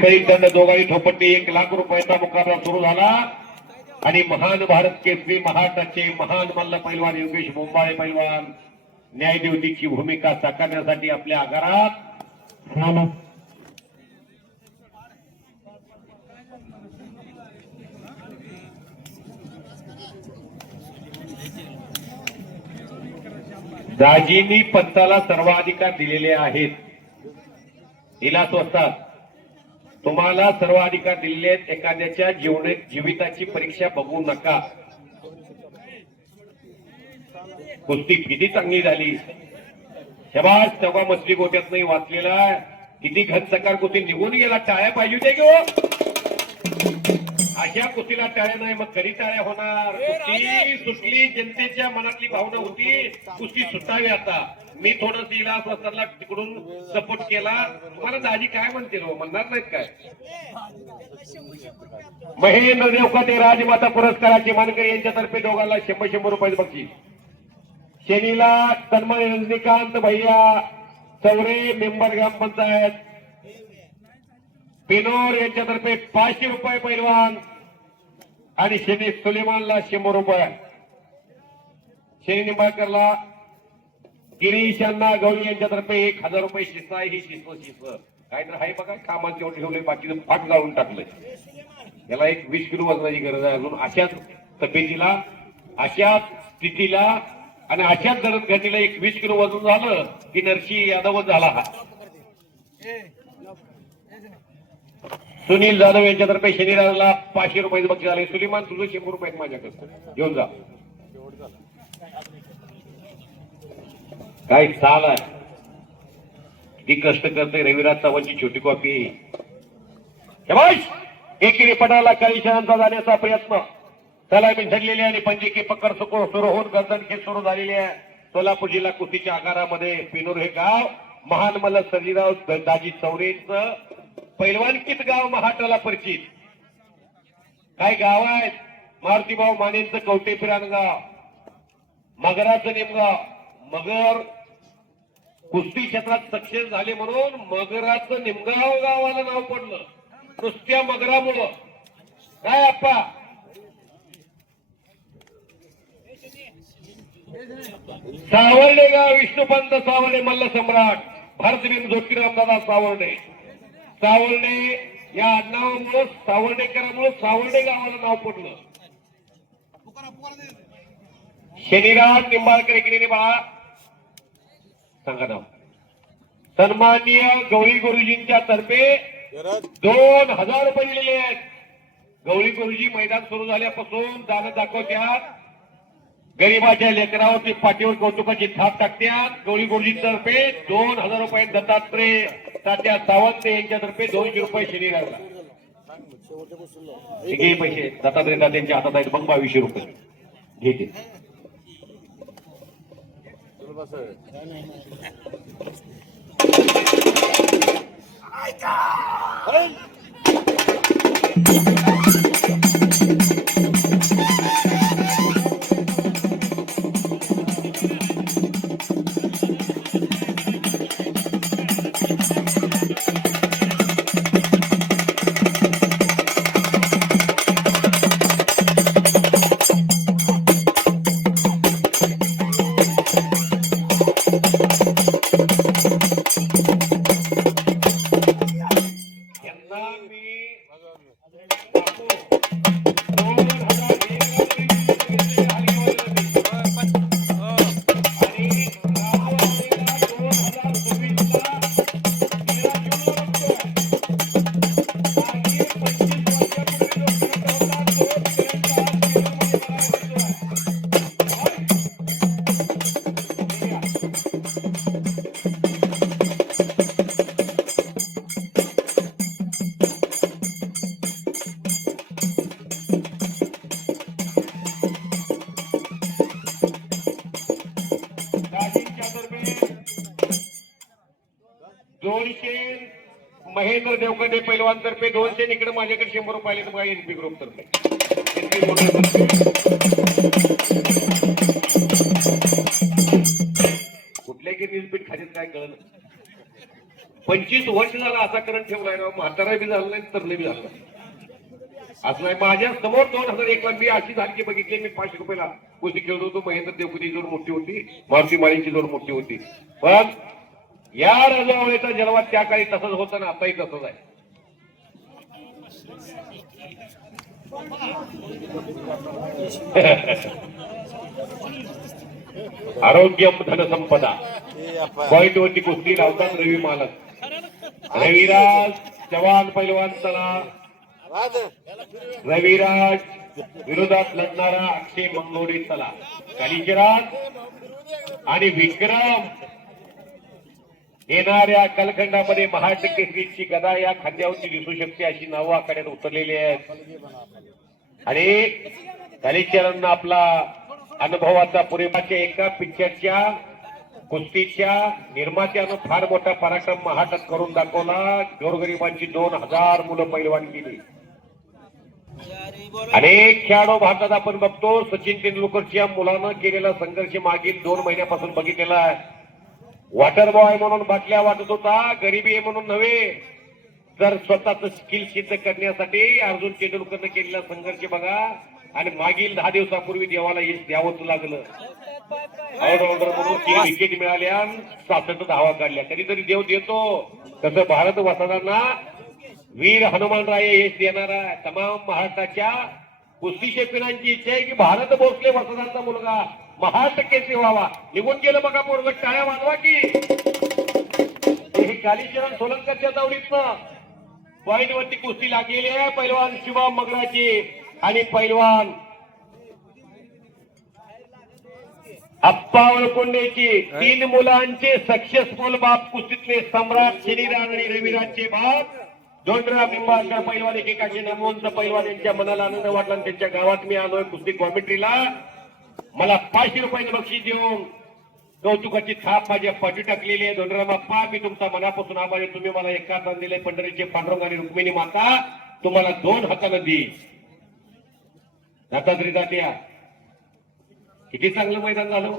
खरी दंड दोघाही ठोपट्टी 1 लाख रुपयाचा मुकाबला सुरू झाला आणि महान भारत केसरी महाराष्ट्राचे महान मल्ल पैलवान योगेश मुंबाळे पैलवान न्यायदेवतेची भूमिका साकारण्यासाठी आपल्या आगारात दाजींनी पंताला सर्वाधिकार दिलेले आहेत. हिला स्वस्तात तुम्हाला सर्व अधिकार दिलेले आहेत. एखाद्याच्या जीविताची परीक्षा बघू नका. कुस्ती किती चांगली झाली. शबाश. तेव्हा मछली गोट्यात नाही वाचलेला किती घनसकार कुस्ती निघून गेला. टाळ्या पाहिजे होते की अशा कुस्तीला टाळ्या नाही मग कधी टाळ्या होणार. कुस्ती सुटली. जनतेच्या मनातली भावना होती कुस्ती सुटावी. आता मी थोडं तिला स्वतःला तिकडून सपोर्ट केला. तुम्हाला दाजी काय म्हणतील म्हणणार नाहीत काय. महेंद्र देवकते राजमाता पुरस्काराचे मानकरी यांच्यातर्फे दोघांना 100 रुपये बक्षीस. शनीला सन्मान रजनीकांत भैया चौरे मेंबर ग्रामपंचायत पिनोर यांच्यातर्फे 500 रुपये पैलवान आणि शनी सुलेमानला 100 रुपये. शनी निंबाळकरला गिरीश यांना गौरी यांच्यातर्फे 1000 रुपये शिस्त आहे. ही शिस्त काय तर आहे बघा. कामात जेवढे ठेवले बाकीचं फाट गाळून टाकलंय. याला एक 20 किलो वजनाची गरज आहे. अजून अशाच तब्येतीला अशाच स्थितीला आणि अशाच जडणघडणीला एक 20 किलो वजन झालं की नरसी यादवच झाला. हा सुनील जाधव यांच्यातर्फे शनिराजला 500 रुपये बक्षीस झाले. सुलेमान तुझं 100 रुपये माझ्याकडे घेऊन जा. काय चाल आहे. किती कष्ट करते रविराज चव्हाणची छोटी कॉपी. एकेरी पटाला काही क्षणांचा जाण्याचा प्रयत्न. सलामी झडलेली आणि पंजिकी पकड सुरू होऊन गर्दनखेच सुरू झालेली आहे. सोलापूर जिल्हा कुस्तीच्या आगारामध्ये पिनूर हे गाव महान मल्ल सर्जीराव दाजी चौरेंचं पैलवानकीत गाव महाटाला परिचित. काय गाव आहेत. मारुतीभाऊ मानेंचं कवटेपिरान गाव, मगराचं नेमगाव. मगर कुस्ती क्षेत्रात सक्सेस झाले म्हणून मगराचं निमगाव गावाला नाव पडलं नुसत्या मगरामुळं. काय आप्पा सावर्डे गाव विष्णुपंत सावर्डे मल्ल सम्राट भारतभीम ज्योतिराम दादा सावर्डे. सावर्डे या आडनावामुळे सावर्डेकरांमुळे सावर्डे गावाला नाव पडलं. शनिराज निंबाळकर इकडे बा सांगा नाव. सन्माननीय गौरी गुरुजींच्या तर्फे 2000 रुपये दिलेले आहेत. गौरी गुरुजी मैदान सुरू झाल्यापासून जाणं दाखवत्यात. गरीबाच्या लेकरावरती पाठीवर कौतुकाची थाप टाकत्यात. गौरी गुरुजींतर्फे 2000 रुपये. दत्तात्रय तात्या सावंत यांच्यातर्फे 200 रुपये शनिराजला. हे पैसे दत्तात्रय तात्यांच्या हातात आहेत बघ. 2200 रुपये घेते. महेंद्र देवकते पैलवान तर्फे 200. इकडे माझ्याकडे 100 रुपये आले. एनपी ग्रुप तर्फे कुठल्या कुठल्या की न्यूजपीठ खालीच काय कळलं. 25 वर्ष झाला असा करंट ठेवलाय ना, म्हातारा बी झालं नाही तरले बी झालं नाही. असं नाही. माझ्या समोर 2001 ला मी अशी झाडकी बघितली. मी 500 रुपयाला कुस्ती खेळत होतो. महेंद्र देवकुती जोड मोठी होती, मारुती माळींची जोड मोठी होती. पण या राजावळीचा जन्मात त्या काळी तसंच होतं ना, आताही तसंच आहे. आरोग्य धनसंपदा पॉइंट वरती कुस्ती लावतात रवी मालक. रविराज चव्हाण पैलवान चला. रविराज विरोधात लढणारा अक्षय मंगोडे चला. कालीचराज आणि विक्रम येणाऱ्या कालखंडामध्ये महाराष्ट्र केसरीची गदा या खांद्यावरती दिसू शकते अशी नावं आखाड्यात उतरलेली आहेत. आणि कालीचरणनं आपला अनुभवाचा पुरेपाच्या एका पिक्चरच्या कुस्तीच्या निर्मात्यानं फार मोठा पराक्रम महाटात करून दाखवला. गोरगरिबांची 2000 मुलं पैलवान केली. अनेक खेळाडू भारतात आपण बघतो. सचिन तेंडुलकरच्या मुलानं केलेला संघर्ष मागील 2 महिन्यापासून बघितलेला आहे. वॉटर बॉय म्हणून बाटल्या वाटत होता, गरिबी आहे म्हणून नव्हे, तर स्वतःच स्किल सिद्ध करण्यासाठी अर्जुन तेंडुलकरनं केलेला संघर्ष बघा. आणि मागील 10 दिवसापूर्वी देवाला यश द्यावंच लागलं. ऑलराऊंडर म्हणून 3 विकेट मिळाल्या, 66 धावा काढल्या. कधीतरी देव देतो. तसं भारत वसाहतांना वीर हनुमानराय यश देणारा तमाम महाराष्ट्राच्या कुस्ती शौकीनांची इच्छा आहे की भारत भोसले वसाहतांचा मुलगा महाराष्ट्र केसरी व्हावा. निघून गेलं बघा पोरग, टाळ्या वाजवा की. हे कालीचरण सोलंकरच्या तावडीतनं पॉइंट वरती कुस्ती लागलेली आहे. पैलवान शिवम मगराची आणि पैलवान अप्पा वळकोंडेची 3 मुलांचे सक्सेसफुल बाप कुस्तीतले सम्राट शनिराज आणि रविराजचे बाप दोंडराव निंबाळकर पैलवान एकेकाचे नामवंत पैलवान यांच्या मनाला आनंद वाटला. त्यांच्या गावात मी आलोय कुस्ती कॉमेंट्रीला. मला 500 रुपयाचं बक्षीस देऊन कौतुकाची थाप माझ्या पाठी टाकलेली आहे. दोंडराव अप्पा, मी तुमचा मनापासून आभारी. तुम्ही मला एका हाताने दिले. पंढरीचे पांडुरंग आणि रुक्मिणी माता तुम्हाला 2 हाताने देईल. दत्तात्रय तात्या, किती चांगलं मैदान झालं.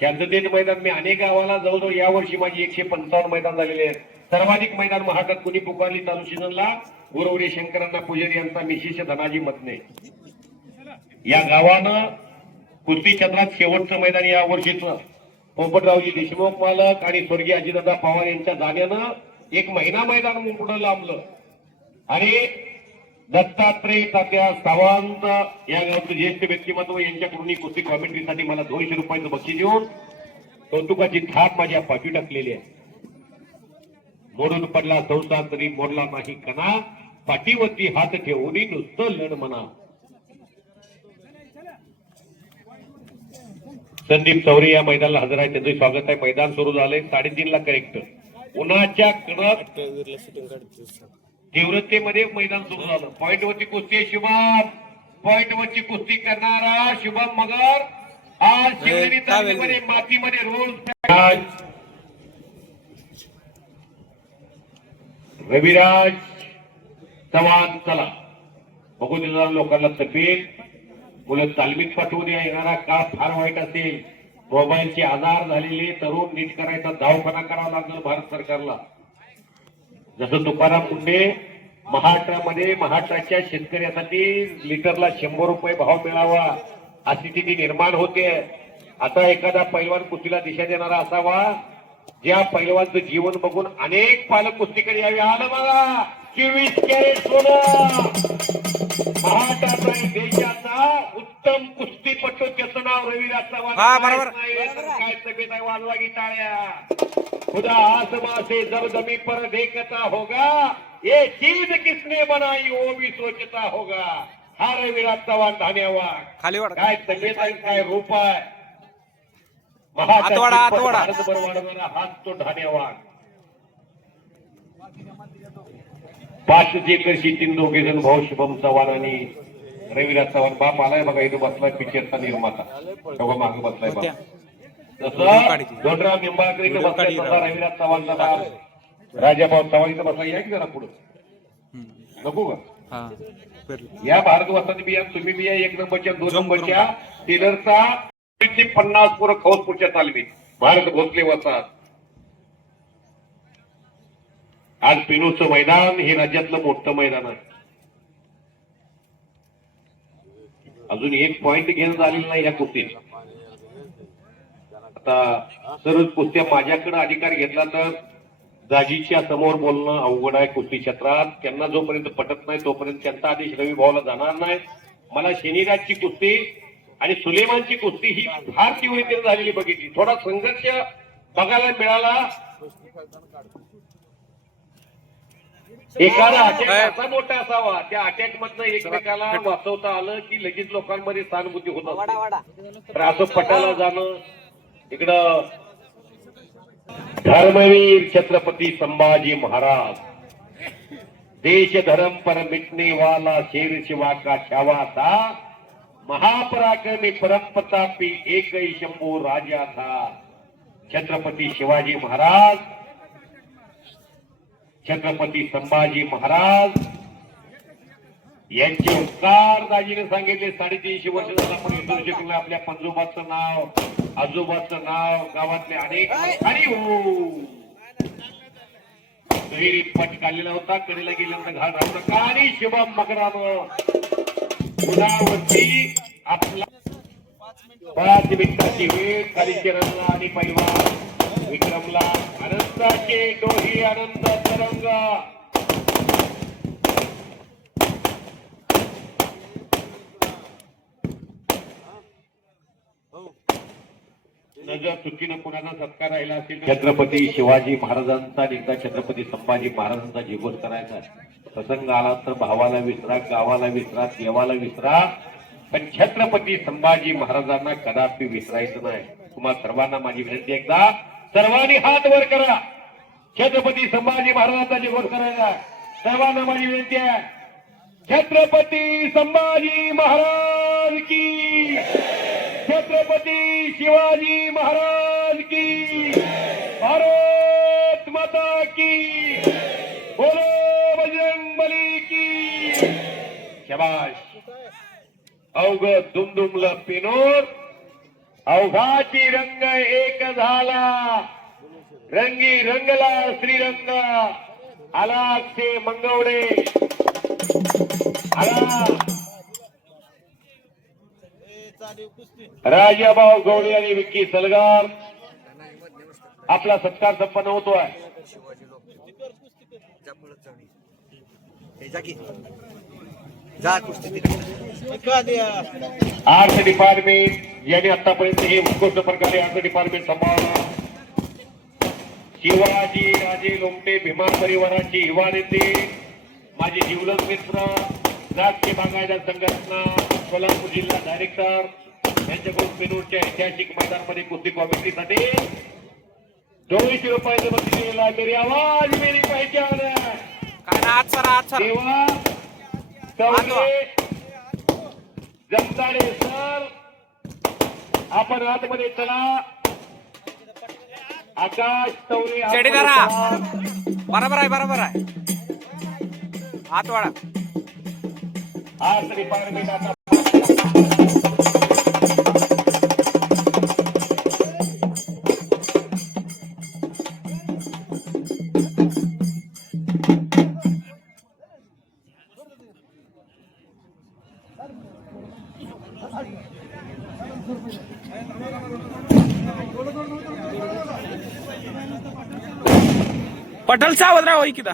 शांततेत मैदान. मी अनेक गावाला जवळजवळ या वर्षी माझी 155 मैदान झालेले आहेत. सर्वाधिक मैदान महाराष्ट्रात कुणी पुकारली चालू सीझनला गुरवडे शंकरांना पुजारी यांचा मिशिष धनाजी मतने. या गावानं कुस्ती क्षेत्रात शेवटचं मैदान या वर्षीचं पोपटरावजी देशमुख मालक आणि स्वर्गीय अजितदादा पवार यांच्या जाण्यानं 1 महिना मैदान पुढे लांबलं. आणि दत्तात्रय तात्या सावंत या गावचं ज्येष्ठ व्यक्तिमत्व यांच्याकडून कुस्ती कॉमेंट्रीसाठी मला 200 रुपयाचं बक्षीस देऊन कौतुकाची थाप माझ्या पाठी टाकलेली आहे. मोडून पडला संसार तरी मोडला नाही कणा, पाठीवरती हात ठेवून नुसतं लढ म्हणा. संदीप चौरे या मैदानाला हजर आहे. त्यांचं स्वागत आहे. मैदान सुरू झालंय 3:30 ला करेक्ट. उन्हाच्या कडक तीव्रतेमध्ये मैदान सुरू झालं. पॉइंट वरती कुस्ती शुभम, पॉइंट वरची कुस्ती करणारा शुभम मगर आज शिवनेरी तालमीमध्ये मातीमध्ये रोल. रविराज चव्हाण चला. बघू दिला लोकांना तब्येत. मुलं तालमीत पाठवून येणारा काळ फार वाईट असेल. मोबाईलचे आजार झालेले तरुण नीट करायचा दवाखाना करावा लागेल भारत सरकारला. जसं तुकाराम मुंडे महाराष्ट्रामध्ये महाराष्ट्राच्या शेतकऱ्यासाठी लिटरला 100 रुपये भाव मिळावा अशी स्थिती निर्माण होते. आता एखादा पैलवान कुस्तीला दिशा देणारा असावा ज्या पैलवानचं जीवन बघून अनेक पालक कुस्तीकडे यावे. आलं बघा 24 कॅरेट सोनं. महाराष्ट्राचा आणि देशाचा उत्तम कुस्तीपटू त्याचं नाव रविराज चव्हाण. काय तब्येत आहे, वाजवा की टाळ्या. खुदा आसमां से जब जमी पर देखता होगा, ये चीज किसने बनाई वो भी सोचता होगा. हा रविराज चव्हाण धन्यवाद. काय तब्येत आहे, काय रूप आहे. महाराष्ट्र बरोबर हात तो धन्यवाद. 5 एकर 3 दोघे जण भाऊ शुभम चव्हाण आणि रविराज चव्हाण. बाप आलाय बघा इथं बसलाय पिक्चरचा निर्माता. सगळं मागे बसलाय बाप. जसं दोंडराव निंबाळकर इथं बसलाय तसा रविराज चव्हाणचा बाप राजाभाऊ चव्हाण इथं बसला. या की जरा पुढे नको का. या भारत वसाहती बिया तुम्ही बिया 1 नंबरच्या 2 नंबरच्या टेलरचा 50 पोरं खौसपूरच्या तालमीत भारत भोसले वसाहत. आज पिनूचं मैदान हे राज्यातलं मोठं मैदान आहे. अजून एक पॉइंट घेणं झालेलं नाही या कुस्तीत. आता सर्व कुस्त्या माझ्याकडे अधिकार घेतला तर जाजीच्या समोर बोलणं अवघड आहे कुस्ती क्षेत्रात. त्यांना जोपर्यंत पटत नाही तोपर्यंत त्यांचा आदेश रवी भाऊला जाणार नाही. मला शनिराजची कुस्ती आणि सुलेमानची कुस्ती ही फार तीव्रतेने झालेली बघितली. थोडा संघर्ष बघायला मिळाला. एखादा अटॅक असा मोठा असावा त्या अटॅक मधनं एकमेकाला वाचवता आलं की लगेच लोकांमध्ये सहानुभूती होत असते. तर असं पटायला जाणं इकडं धर्मवीर छत्रपती संभाजी महाराज देश धर्म पर मिटने वाला शेर शिवा का छावा था महापराक्रमी परम प्रतापी एक ही शंभू राजा था. छत्रपती शिवाजी महाराज छत्रपती संभाजी महाराज यांचे उपकार दाजीने सांगितले. 350 वर्ष झाला पण विसरू शकलो. आपल्या पंजोबाचं नाव आजोबाचं नाव गावातले अनेक आणि पट काढलेला होता. कडेला गेल्यानंतर घाल राहू नका. आणि शिवम मकरानं पुन्हावरती आपला 5 मिनिटाची वेळ खाली रंग आणि पैलवान विक्रमला आनंदाचे डोही आनंद तरंग. जर चुकीनं कुणाला सत्कार राहिला असेल छत्रपती शिवाजी महाराजांचा एकदा छत्रपती संभाजी महाराजांचा जीवन करायचा. प्रसंग आला तर भावाला विसरा, गावाला विसरा, देवाला विसरा, पण छत्रपती संभाजी महाराजांना कदापि विसरायचं नाही. तुम्हा सर्वांना माझी विनंती, एकदा सर्वांनी हात वर करा. छत्रपती संभाजी महाराजांचा जीवन करायचा सर्वांना माझी विनंती आहे. छत्रपती संभाजी महाराज की, छत्रपती शिवाजी महाराज की, भारत माता की, बोलो बजरंगबली की. शाबाश. अवघ दुमदुमलं पिनोर, अवघाची रंग एक झाला, रंगी रंगला श्रीरंग. आला ते मंगवडे, आला राजाभाऊ गवळी आणि विक्की सलगार. आपला सत्कार संपन्न होतोय. आर्ट्स डिपार्टमेंट यांनी आतापर्यंत हे उत्कृष्ट प्रकारे आर्ट्स डिपार्टमेंट सांभाळलं. शिवाजी राजे लोमटे भीमा परिवाराचे युवा नेते, माझे जीवलग मित्र, राजकीय बागायदार संघटना सोलापूर जिल्हा डायरेक्टर यांच्याकडून पेनूरच्या ऐतिहासिक मैदानामध्ये कुस्ती कॉमेंट्रीसाठी 200 रुपयाचं बक्षीस दिलेलं आहे. मेरी आवाज मेरी पहचान देवा कवळे जमदाडे सर, आपण आतमध्ये चला. आकाश तवरे बरोबर आहे, बरोबर आहे. हात वाढा. आर्ट्स डिपार्टमेंट आता पटल सावधराव किदा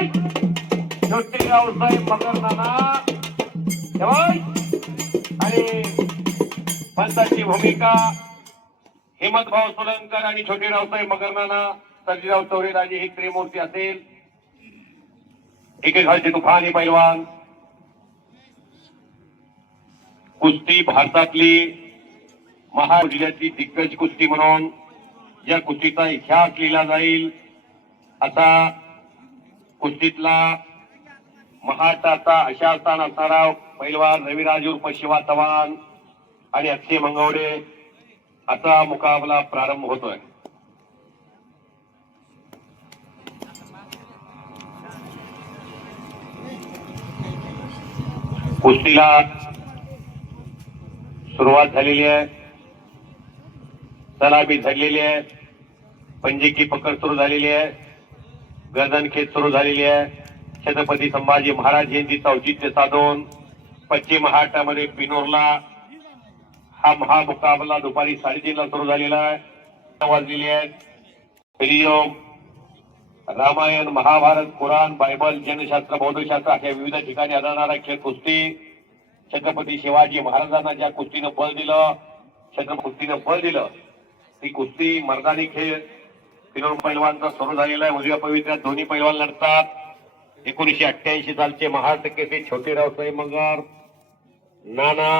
छोटे व्यवसाय मगर नाना आणि पंचाची भूमिका हिमतभाऊ सोलंकर आणि छोटे रावसाहेब मगर नाना सर्जीराव चौरेराजे ही त्रिमूर्ती असेल. एकेकाळचे तुफानी पैलवान. कुस्ती भारतातली महाराष्ट्र जिल्ह्यातली दिग्गज कुस्ती म्हणून या कुस्तीचा इतिहास लिहिला जाईल असा कुस्तीतला महाराष्ट्राचा अशा स्थान असणारा पैलवान रविराज उर्फ शिवा चव्हाण आणि अक्षय मंगवडे असा मुकाबला प्रारंभ होतोय. कुस्तीला सुरुवात झालेली आहे. सलामी झडलेली आहे. पंजिकी पकड सुरू झालेली आहे. गर्दनखेच सुरू झालेली आहे. छत्रपती संभाजी महाराज जयंतीचं औचित्य साधून पश्चिम महाराष्ट्रामध्ये पिनोरला हा महामुकाबला दुपारी 3:30 ला सुरू झालेला आहे. वाजलेली आहेत. विनियोग रामायण, महाभारत, कुराण, बायबल, जनशास्त्र, बौद्धशास्त्र अशा विविध ठिकाणी आढळणारा खेळ कुस्ती. छत्रपती शिवाजी महाराजांना ज्या कुस्तीनं बळ दिलं, छत्रपती कुस्तीनं बळ दिलं, ती कुस्ती मर्दानी खेळ पिनोर पैलवानचा सुरू झालेला आहे. उजव्या पवित्र्यात दोन्ही पैलवान लढतात. 1988 सालचे महाराष्ट्र केसरी छोटे रावसाहेब मगर नाना